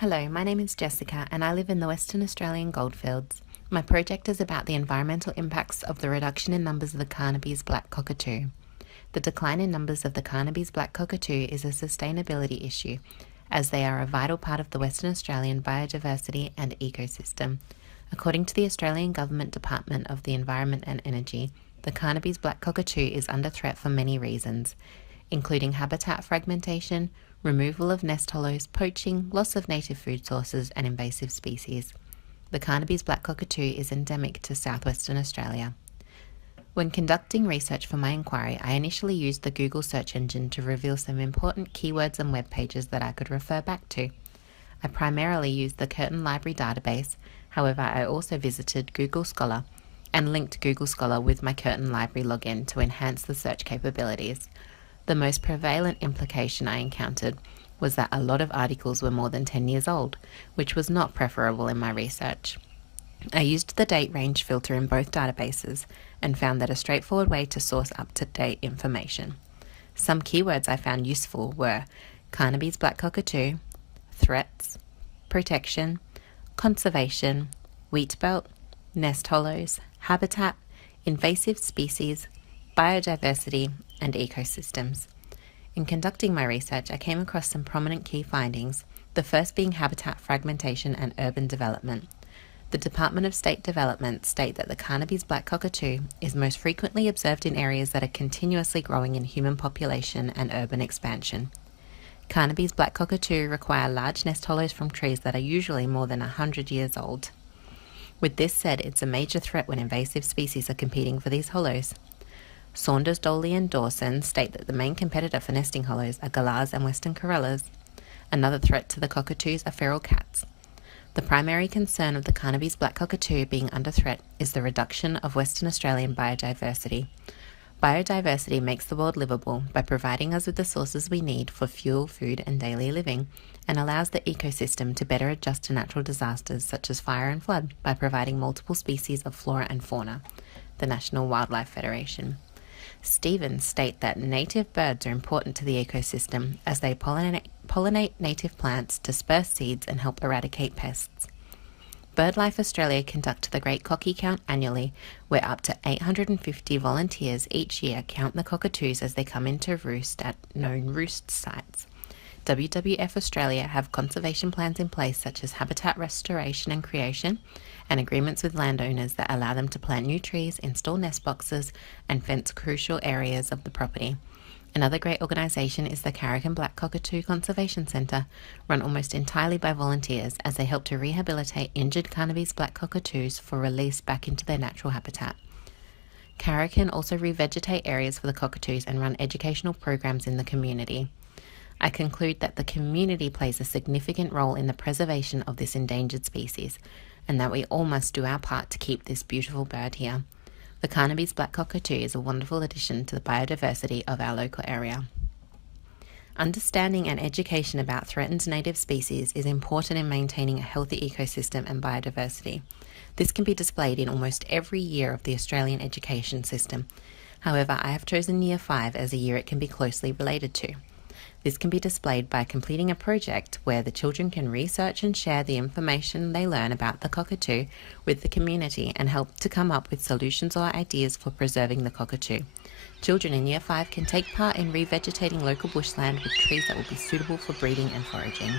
Hello, my name is Jessica and I live in the Western Australian goldfields. My project is about the environmental impacts of the reduction in numbers of the Carnaby's black cockatoo. The decline in numbers of the Carnaby's black cockatoo is a sustainability issue, as they are a vital part of the Western Australian biodiversity and ecosystem. According to the Australian Government Department of the Environment and Energy, the Carnaby's black cockatoo is under threat for many reasons, including habitat fragmentation, removal of nest hollows, poaching, loss of native food sources, and invasive species. The Carnaby's black cockatoo is endemic to southwestern Australia. When conducting research for my inquiry, I initially used the Google search engine to reveal some important keywords and web pages that I could refer back to. I primarily used the Curtin Library database, however I also visited Google Scholar and linked Google Scholar with my Curtin Library login to enhance the search capabilities. The most prevalent implication I encountered was that a lot of articles were more than 10 years old, which was not preferable in my research. I used the date range filter in both databases and found that a straightforward way to source up-to-date information. Some keywords I found useful were Carnaby's black cockatoo, threats, protection, conservation, wheat belt, nest hollows, habitat, invasive species, biodiversity, and ecosystems. In conducting my research, I came across some prominent key findings, the first being habitat fragmentation and urban development. The Department of State Development state that the Carnaby's black cockatoo is most frequently observed in areas that are continuously growing in human population and urban expansion. Carnaby's black cockatoo require large nest hollows from trees that are usually more than 100 years old. With this said, it's a major threat when invasive species are competing for these hollows. Saunders, Doley and Dawson state that the main competitor for nesting hollows are galahs and western corellas. Another threat to the cockatoos are feral cats. The primary concern of the Carnaby's black cockatoo being under threat is the reduction of Western Australian biodiversity. Biodiversity makes the world livable by providing us with the sources we need for fuel, food and daily living, and allows the ecosystem to better adjust to natural disasters such as fire and flood by providing multiple species of flora and fauna. The National Wildlife Federation. Stevens state that native birds are important to the ecosystem as they pollinate native plants, disperse seeds and help eradicate pests. BirdLife Australia conduct the Great Cocky Count annually, where up to 850 volunteers each year count the cockatoos as they come into roost at known roost sites. WWF Australia have conservation plans in place such as habitat restoration and creation, and agreements with landowners that allow them to plant new trees, install nest boxes, and fence crucial areas of the property. Another great organisation is the Carrigan Black Cockatoo Conservation Centre, run almost entirely by volunteers as they help to rehabilitate injured Carnaby's black cockatoos for release back into their natural habitat. Carrigan also revegetate areas for the cockatoos and run educational programs in the community. I conclude that the community plays a significant role in the preservation of this endangered species, and that we all must do our part to keep this beautiful bird here. The Carnaby's black cockatoo is a wonderful addition to the biodiversity of our local area. Understanding and education about threatened native species is important in maintaining a healthy ecosystem and biodiversity. This can be displayed in almost every year of the Australian education system. However, I have chosen Year 5 as a year it can be closely related to. This can be displayed by completing a project where the children can research and share the information they learn about the cockatoo with the community and help to come up with solutions or ideas for preserving the cockatoo. Children in Year 5 can take part in revegetating local bushland with trees that will be suitable for breeding and foraging.